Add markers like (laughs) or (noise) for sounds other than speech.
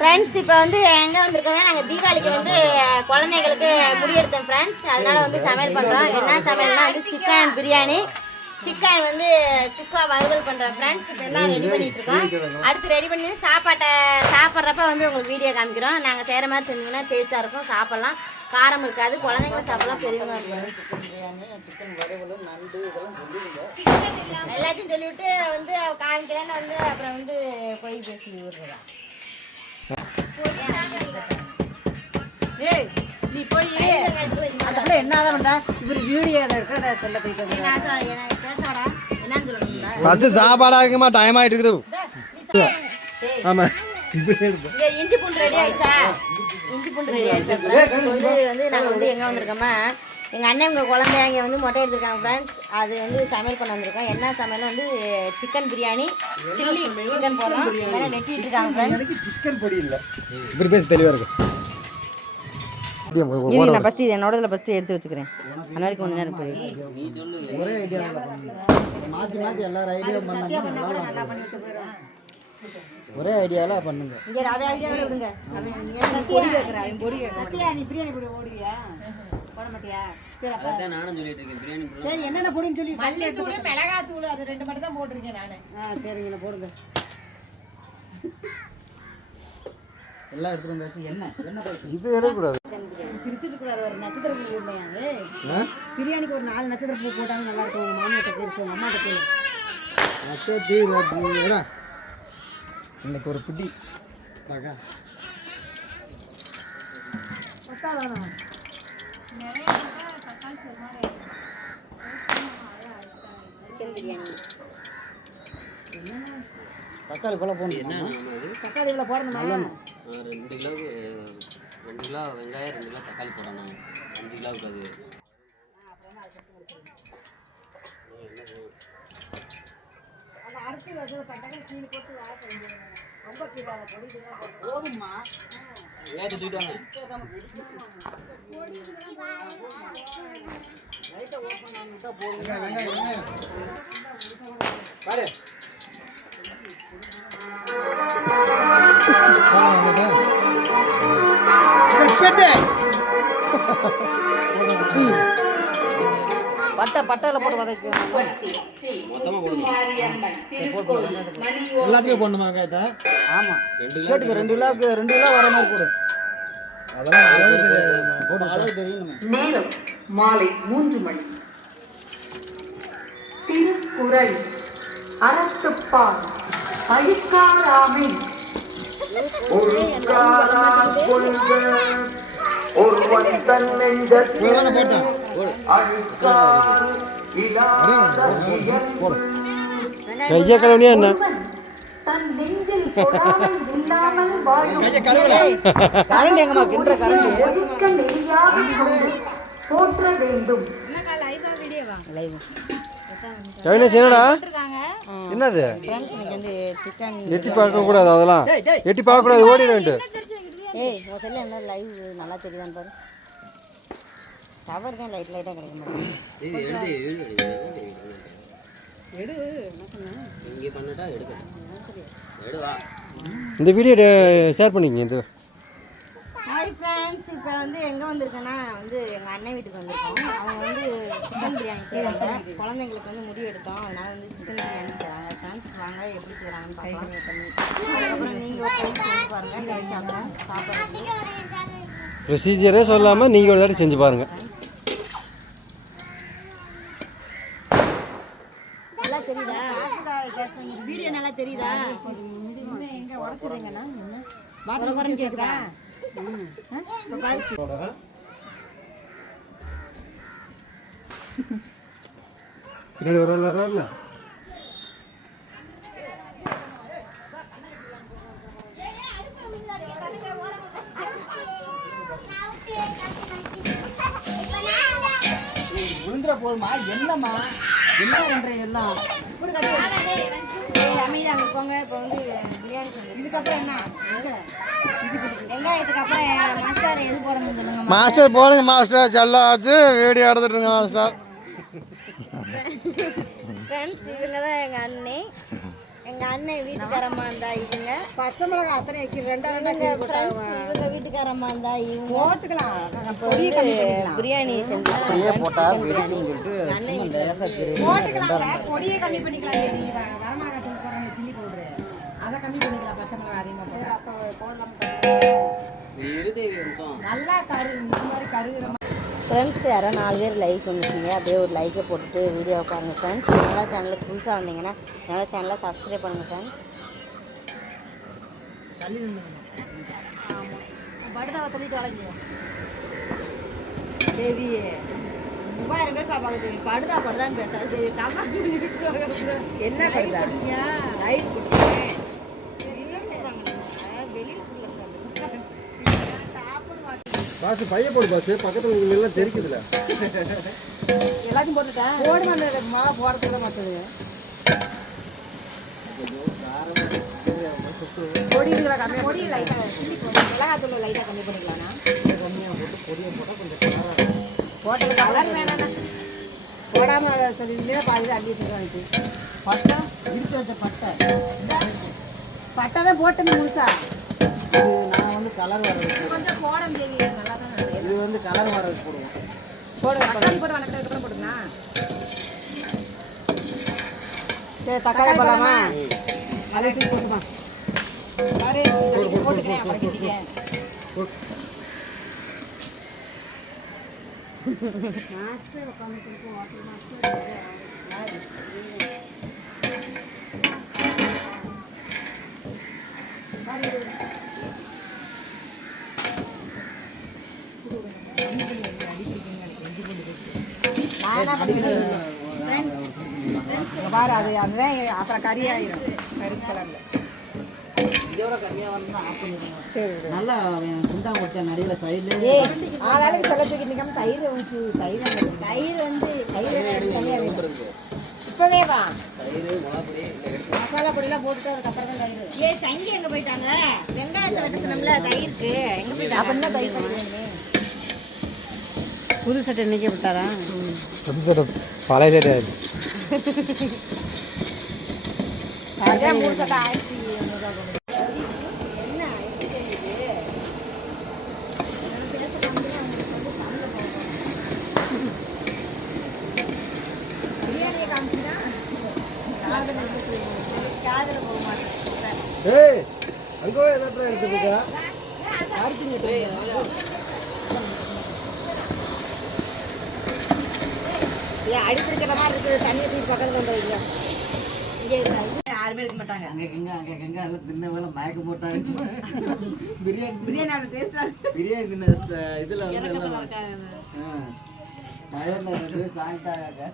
Friends இப்போ வந்து எங்கே வந்திருக்கோம்னா நாங்கள் தீபாவளிக்கு வந்து குழந்தைங்களுக்கு முடியெடுத்தோம் ஃப்ரெண்ட்ஸ் அதனால வந்து சமையல் பண்ணுறோம் என்ன சமையல்னா வந்து சிக்கன் பிரியாணி. சிக்கன் வந்து சுக்கா வறுவல் பண்ணுறோம் ஃப்ரெண்ட்ஸ் இதெல்லாம் எல்லாம் ரெடி பண்ணிகிட்ருக்கோம் இருக்கோம் அடுத்து ரெடி பண்ணி சாப்பாட்டை சாப்பிட்றப்ப வந்து உங்களுக்கு வீடியோ காமிக்கிறோம். நாங்கள் செய்கிற மாதிரி செஞ்சீங்கன்னா டேஸ்ட்டாக இருக்கும். சாப்பிட்லாம். காரம் இருக்காது. குழந்தைங்க சாப்பிடலாம் பெரியவங்க எல்லாத்தையும் சொல்லிவிட்டு வந்து காமிக்கிறேன்னு வந்து அப்புறம் வந்து போய் பேசி விடுறதா நீ போய் அதுக்குள்ள என்னதான் பண்ணா இவர் வீடியோ இருக்கிறத செல்ல போயிட்டு வந்து நான் சொல்ல- நான் பேசாடா. என்னன்னு சொல்லணும்டா. ஃபஸ்ட்டு சாப்பாடு ஆகுமா டைம் ஆகிட்டு இருக்குது. இஞ்சி பூண்டு ரெடி ஆயிடுச்சா? இஞ்சி பூண்டு ரெடி ஆயிடுச்சா? வந்து நாங்கள் வந்து எங்கே வந்திருக்கோமா? எங்கள் அண்ணன் இங்கே வந்து மொட்டை எடுத்திருக்காங்க ஃப்ரெண்ட்ஸ் அது வந்து சமையல் பண்ண வந்திருக்கோம். என்ன சமையல் வந்து சிக்கன் பிரியாணி சில்லி சிக்கன் போடுறோம். வெட்டிட்டு இருக்காங்க ஃப்ரெண்ட்ஸ் சிக்கன் பொடி இல்லை. இப்படி பேசி தெளிவாக இருக்கு. இது நான் ஃபஸ்ட்டு இது என்னோட இதில் ஃபஸ்ட்டு எடுத்து வச்சுக்கிறேன். அந்த வரைக்கும் கொஞ்ச நேரம் போய் ஒரே ஐடியாவில் பண்ணுங்க. இங்கே ரவை ஐடியாவில் விடுங்க. பொடி அவன் பொடி நீ பிரியாணி போட ஓடுவியா? போட மாட்டியா சரி அப்ப நானும் சொல்லிட்டு இருக்கேன். பிரியாணி போடு. சரி என்னென்ன பொடின்னு சொல்லி மல்லித்தூள் மிளகாத்தூள் அது ரெண்டு மட்டும் தான் போட்டிருக்கேன் நானு. ஆ சரிங்க போடுங்க. எல்லாம் எடுத்துட்டு வந்தாச்சு. என்ன? என்ன பைசா இது எடுக்கக்கூடாது. சிரிச்சிட்டு கூடாது ஒரு நட்சத்திர பூ பிரியாணிக்கு ஒரு நாலு நட்சத்திர பூ போட்டாலும் நல்லா இருக்கும். உங்க மாமியாட்ட உங்க அம்மாட்ட பேரு நட்சத்தி விடா இன்னைக்கு ஒரு புட்டி. அக்கா சிக்கன் பிரியாணி தக்காளி நம்ம இது? தக்காளி இவ்வளோ போடணுமா? ரெண்டு கிலோவுக்கு ரெண்டு கிலோ வெங்காயம் ரெண்டு கிலோ தக்காளி போடணும். அஞ்சு கிலோவுக்கு அது. அரிசி வச்சு தக்காளி கீழே போட்டு வாங்க. ரொம்ப கீழாத பொடி போதும்மா. வெங்காயத்தை தூக்கிட்டு வாங்க பாரு. பட்டை (laughs) பட்டையில் போட்டு வதக்கணும் மொத்தமாக போடணும் எல்லாத்துக்குமே போடணுமா வெங்காயத்தை ஆமாம் ரெண்டு கிலோ கேட்டுக்க ரெண்டு கிலோவுக்கு ரெண்டு கிலோ வர மாதிரி போடு அதெல்லாம் அளவு தெரியாது. போட்டு அளவு தெரியும் நேரம் மாலை மூன்று மணி. திருக்குறள் அறத்துப்பால் பழிக்காராமை ஒருவன் தன் நெஞ்சத்தில் அழுக்கார் இல்லாத கையை கழுவுனியா என்ன கரண்ட் எங்கம்மா என்னடா என்னது எட்டி பார்க்க கூடாது அதெல்லாம் எட்டி பார்க்க கூடாது ஓடிடு ஏய் உன் செல்ல என்ன லைவ் நல்லா தெரியுதான்னு பாரு. டவர் தான் லைட் லைட்டாக கிடைக்க மாட்டேங்குது. இது எழுதி எழுதி எடு இங்கே பண்ணட்டா எடுக்கட்டும் எடுவா இந்த வீடியோ ஷேர் பண்ணிக்கங்க இது ஹாய் ஃப்ரெண்ட்ஸ் இப்போ வந்து எங்கே வந்திருக்கேன்னா வந்து எங்கள் அண்ணன் வீட்டுக்கு வந்திருக்கோம். அவங்க வந்து சிக்கன் பிரியாணி செய்கிறாங்க குழந்தைங்களுக்கு வந்து முடிவு எடுத்தோம். அதனால வந்து சிக்கன் பிரியாணி செய்கிறாங்க ஃப்ரெண்ட்ஸ் வாங்க எப்படி செய்கிறாங்கன்னு பார்க்கலாம். அதுக்கப்புறம் நீங்கள் ஒரு டைம் செஞ்சு பாருங்கள் டைம் சாப்பிடுறேன் சாப்பிட்றதுக்கு ப்ரொசீஜரே சொல்லாமல் நீங்கள் ஒரு தாட்டி செஞ்சு பாருங்கள் நல்லா தெரியுதா? வீடியோ நல்லா தெரியுதா? எங்க உடச்சிருங்கன்னா குறை குறைன்னு கேட்குதா பின்னாடி ஒரு வரல? விழுந்துற போதுமா? என்னம்மா? என்ன பண்ற எல்லாம் இப்படி அமைதியாக போங்க. இப்போ வந்து பிரியாணி செஞ்சு இதுக்கப்புறம் என்ன? எங்க? வெங்காயத்துக்கு அப்புறம் மாஸ்டர் எது போடணும்னு சொல்லுங்க மாஸ்டர் போடுங்க மாஸ்டர் செல்லாச்சு வீடியோ எடுத்துட்டுருங்க மாஸ்டர் ஃப்ரெண்ட்ஸ் இவங்க தான் எங்கள் அண்ணே. எங்க அண்ணன் வீட்டுக்காரம்மா இருந்தா இவங்க. பச்சை மிளகா அத்தனை வைக்க ரெண்டாவது இவங்க வீட்டுக்காரம்மா இருந்தா இவங்க. போட்டுக்கலாம். பொடியை கம்மி பண்ணிக்கலாம். பிரியாணி செஞ்சு போட்டா பிரியாணின்னு சொல்லிட்டு பிரியாணி போட்டுக்கலாம்ல. பொடியை கம்மி பண்ணிக்கலாம். வரமிளகாய் தூள் போடுற சில்லி பவுடரு அதை கம்மி பண்ணிக்கலாம். பச்சை மிளகாய் அதிகமாக. அப்போ போடலாம். நல்லா கரு இந்த மாதிரி கருகிற ஃப்ரெண்ட்ஸ் யாரோ நாலு பேர் லைக் பண்ணிருக்கீங்க. அப்படியே ஒரு லைக்கை போட்டுட்டு வீடியோ பாருங்கள் ஃப்ரெண்ட்ஸ் என்னோட சேனலுக்கு புதுசாக வந்தீங்கன்னா என்னோட சேனலை சப்ஸ்கிரைப் பண்ணுங்கள் ஃப்ரெண்ட்ஸ் தேவி மூவாயிரம் பேர் பாப்பாங்க தேவி. படுதா படுதான்னு பேசாது தேவி என்ன படுதா? லைவ் கொடுத்துருக்கேன் பாசு பைய போடு பாசு. பக்கத்துல உங்களுக்கு எல்லாம் தெரிக்குதுல. எல்லாத்தையும் போட்டுட்டேன். அந்த மாலை போடுறதுக்கு தான் மற்றது பொடி இருக்குதா கம்மியாக பொடி லைட்டாக சில்லி பவுடர் மிளகாய் தூள் லைட்டாக கம்மி பண்ணிக்கலாம்னா போட்டது கலர் வேணாண்ணா போடாமல் சொல்லியிருந்தே பாதி அள்ளி வச்சுருவாங்க பட்டை இடிச்சு வச்ச பட்டை. பட்டை தான் முழுசா. இது நான் வந்து கலர் வர்றது கொஞ்சம் போடம் தேவி நல்லா தான் இது வந்து கலர் வர்றது போடுவோம். தக்காளி போட்டு வணக்கத்துக்கு போட்டுக்கலாம்? சரி தக்காளி போடலாமா? அதை தூக்கி போட்டுமா? பாரு போட்டுக்கிறேன் அப்புறம் கிட்டிக்கிறேன் இங்க பாரு அது அதுதான் அப்புறம் கறி ஆயிரும் கருப்பு கலர்ல சரி நல்லா குண்டா வச்ச நடுவில் ஆளாளுக்கு சொல்ல தூக்கி நிற்காம தயிர் வந்து தயிர் தயிர் வந்து தயிர் இப்பவே வா தயிர் மசாலா பொடியெல்லாம் போட்டுட்டு அதுக்கப்புறம் தான் தயிர் ஏ தங்கி எங்க போயிட்டாங்க? வெங்காயத்தை வெட்டணும்ல தயிருக்கு. எங்க போயிட்டாங்க? அப்படின்னா தயிர் புது சட்டை இன்னைக்கே விட்டாரா? புது சட்டை பழைய சட்டை அது ஏய் அங்கே என்னத்துல எடுத்துருக்கா ஏன் அடிப்பிடிக்கிற மாதிரி இருக்குது. தண்ணியை தூக்கி பக்கத்தில் கொண்டு வைங்க. இங்கே யாருமே இருக்க மாட்டாங்க. அங்கே எங்க அங்கே எங்க எல்லாம் தின்ன வேலை மயக்க போட்டாங்க. (laughs) பிரியாணி பிரியாணி டேஸ்ட்டாக பிரியாணி தின்ன ச- இதுல வந்து எல்லாம் ஆ. டயர்ல இருந்து சாப்பிட்டாங்க